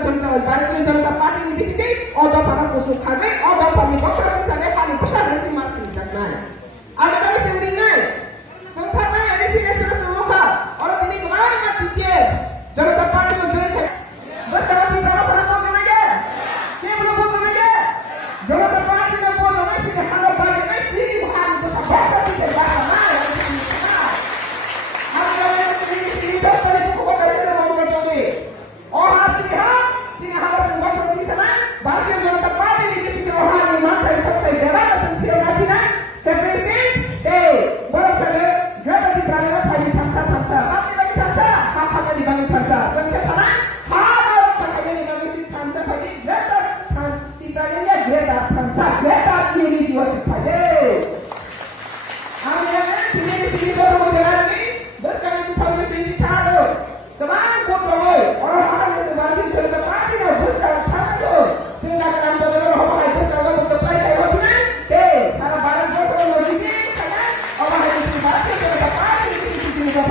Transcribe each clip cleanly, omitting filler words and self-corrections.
Bharatiya Janata party ni bisik odo para kusuk kami odo kami kosong misalnya kami besar dari si masih dan ada kami sendiri tentang ada sini semua orang ini kemarin nggak pikir जनता party में जुड़े थे बस कभी बड़ा बड़ा बोल देना क्या क्या बोल देना क्या जनता पार्टी में बोल देना सीधे हम लोग बात में सीधी भारी तो सब बात करते हैं बात ना हम लोग सीधी बात करें तो को कैसे बोल बैठोगे और आप सीधे हमारे संगठन की सेना भारतीय जनता पार्टी ने किसी के वहां निर्माण कर सकते हैं जरा संख्या काफी ना सेक्रेटरी ए बड़ा सगे गणपति जाने में भाई थमसा आपने लगी थमसा हाथ में बंद थमसा संख्या sana हाथ pakai ini kami si थमसा भाई ग्रेटर तीतरिया ग्रेटर थमसा ग्रेटर ini juga saja हमने sini तो मुझे लगी बस कभी तो थमसे sini थारो कमान को बोलो और हमारे से भारतीय जनता पार्टी ने बस का थारो सिंगा काम बदलो हमारे बस का तो प्लाई है होने ए सारा भारत को लॉजिक है और हमारे भारतीय जनता पार्टी की का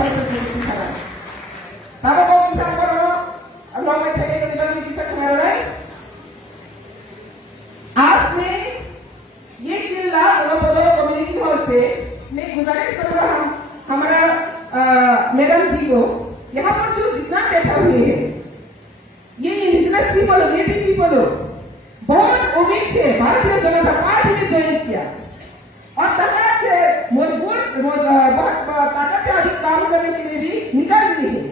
Tahu kau bisa apa? Allah menjadi kembali bisa kemarin. आज में ये जिला रोपदो कम्युनिटी हॉल से मैं गुजारिश करूँगा हमारा मैडम जी को यहाँ पर जो जितना बैठा हुए हैं ये इंडिजिनस पीपल नेटिव पीपल बहुत उम्मीद से भारतीय जनता पार्टी ने ज्वाइन किया और ताकत से मजबूत बहुत ताकत से अधिक काम करने के लिए भी निकल रही है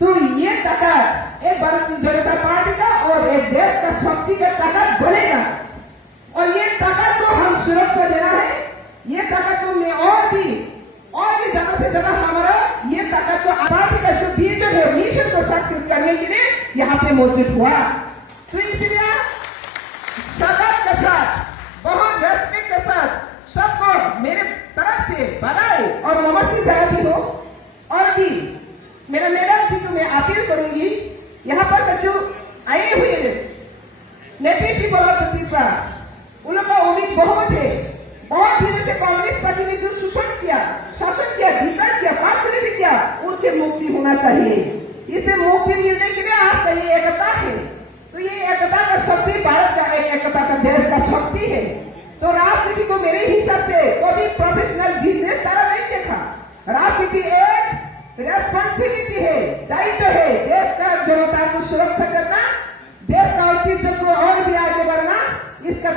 तो ये ताकत एक भारतीय जनता पार्टी का और एक देश का शक्ति का ताकत बनेगा और ये ताकत को हम सुरक्षा देना है ये ताकत को मैं और भी ज्यादा से ज्यादा हमारा ये ताकत को पार्टी का जो विजन है मिशन को सक्सेस करने के लिए यहाँ पे मौजूद हुआ तो इसलिए सदन के साथ बहुत रेस्पेक्ट के साथ सबको मेरे तरफ से बधाई और नमस्ते चाहती हूँ और भी मेरा मैडम जी को मैं अपील करूंगी यहाँ पर जो आए हुए नेटिव पीपल ऑफ त्रिपुरा उन लोग का उम्मीद बहुत है बहुत दिनों से कांग्रेस पार्टी ने जो शोषण किया शासन किया धिक्कार किया पार्षद किया उनसे मुक्ति होना चाहिए इससे मुक्ति मिलने के लिए आज का ये एकता है तो ये एकता का शक्ति भारत का एक एकता का देश का शक्ति है तो राजनीति को मेरे हिसाब से कभी प्रोफेशनल बिजनेस तरह नहीं देखा राजनीति एक रेस्पॉन्सिबिलिटी है दायित्व है देश का जनता को सुरक्षा करना देश का अस्तित्व को और भी आगे बढ़ना इसका